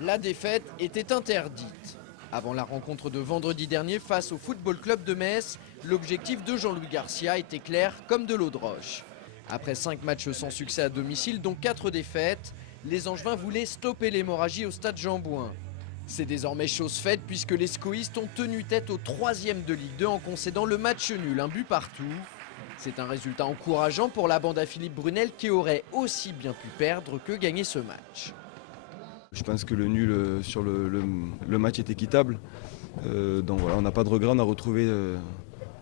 La défaite était interdite. Avant la rencontre de vendredi dernier face au Football Club de Metz, l'objectif de Jean-Louis Garcia était clair comme de l'eau de roche. Après 5 matchs sans succès à domicile, dont 4 défaites, les Angevins voulaient stopper l'hémorragie au stade Jean-Bouin. C'est désormais chose faite puisque les scoïstes ont tenu tête au 3e de Ligue 2 en concédant le match nul, un but partout. C'est un résultat encourageant pour la bande à Philippe Brunel qui aurait aussi bien pu perdre que gagner ce match. Je pense que le nul sur le match est équitable. Donc voilà, on n'a pas de regret, on a retrouvé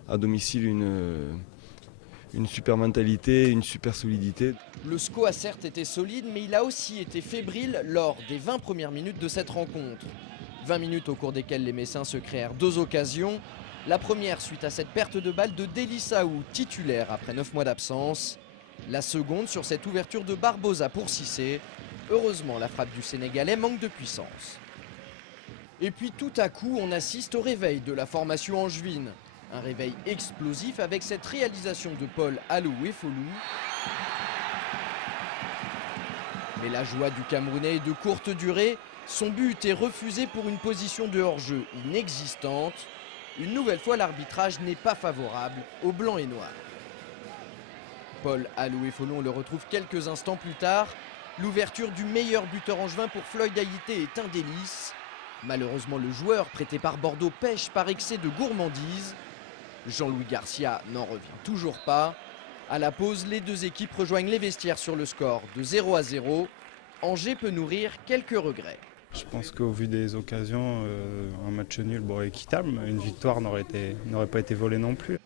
à domicile une super mentalité, une super solidité. Le SCO a certes été solide, mais il a aussi été fébrile lors des 20 premières minutes de cette rencontre. 20 minutes au cours desquelles les Messins se créèrent 2 occasions. La première suite à cette perte de balle de Delissaou, titulaire après 9 mois d'absence. La seconde sur cette ouverture de Barbosa pour Cissé. Heureusement, la frappe du Sénégalais manque de puissance. Et puis tout à coup, on assiste au réveil de la formation angevine. Un réveil explosif avec cette réalisation de Paul Alou-Effolou. Mais la joie du Camerounais est de courte durée. Son but est refusé pour une position de hors-jeu inexistante. Une nouvelle fois, l'arbitrage n'est pas favorable aux blancs et noirs. Paul Alou-Effolou, on le retrouve quelques instants plus tard. L'ouverture du meilleur buteur angevin pour Floyd Ayité est un délice. Malheureusement, le joueur prêté par Bordeaux pêche par excès de gourmandise. Jean-Louis Garcia n'en revient toujours pas. À la pause, les deux équipes rejoignent les vestiaires sur le score de 0-0. Angers peut nourrir quelques regrets. Je pense qu'au vu des occasions, un match nul équitable, une victoire n'aurait pas été volée non plus.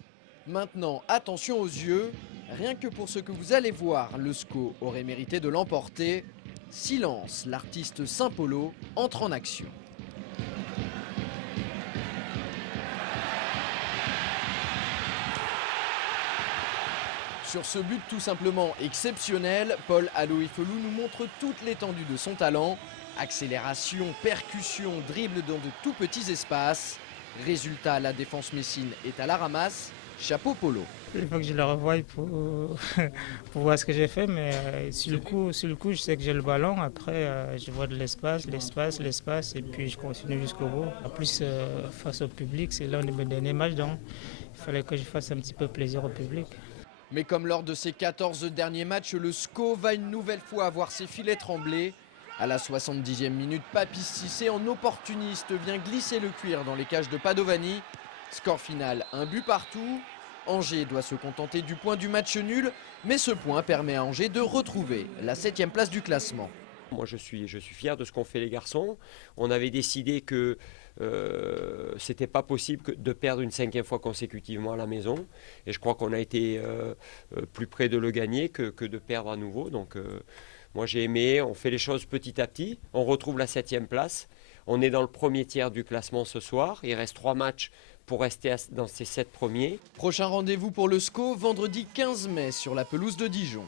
Maintenant, attention aux yeux. Rien que pour ce que vous allez voir, le SCO aurait mérité de l'emporter. Silence, l'artiste Saint-Polo entre en action. Sur ce but tout simplement exceptionnel, Paul Alou-Effolou nous montre toute l'étendue de son talent. Accélération, percussion, dribble dans de tout petits espaces. Résultat, la défense messine est à la ramasse. Chapeau Polo. Il faut que je le revoie pour voir ce que j'ai fait, mais sur le coup, je sais que j'ai le ballon. Après, je vois de l'espace, et puis je continue jusqu'au bout. En plus, face au public, c'est l'un de mes derniers matchs, donc il fallait que je fasse un petit peu plaisir au public. Mais comme lors de ses 14 derniers matchs, le SCO va une nouvelle fois avoir ses filets tremblés. À la 70e minute, Papis Cissé, en opportuniste, vient glisser le cuir dans les cages de Padovani. Score final, un but partout. Angers doit se contenter du point du match nul, mais ce point permet à Angers de retrouver la 7e place du classement. Moi je suis fier de ce qu'ont fait les garçons. On avait décidé que c'était pas possible de perdre une 5e fois consécutivement à la maison. Et je crois qu'on a été plus près de le gagner que de perdre à nouveau. Donc moi j'ai aimé, on fait les choses petit à petit. On retrouve la 7e place. On est dans le premier tiers du classement ce soir. Il reste 3 matchs pour rester dans ces 7 premiers. Prochain rendez-vous pour le SCO, vendredi 15 mai sur la pelouse de Dijon.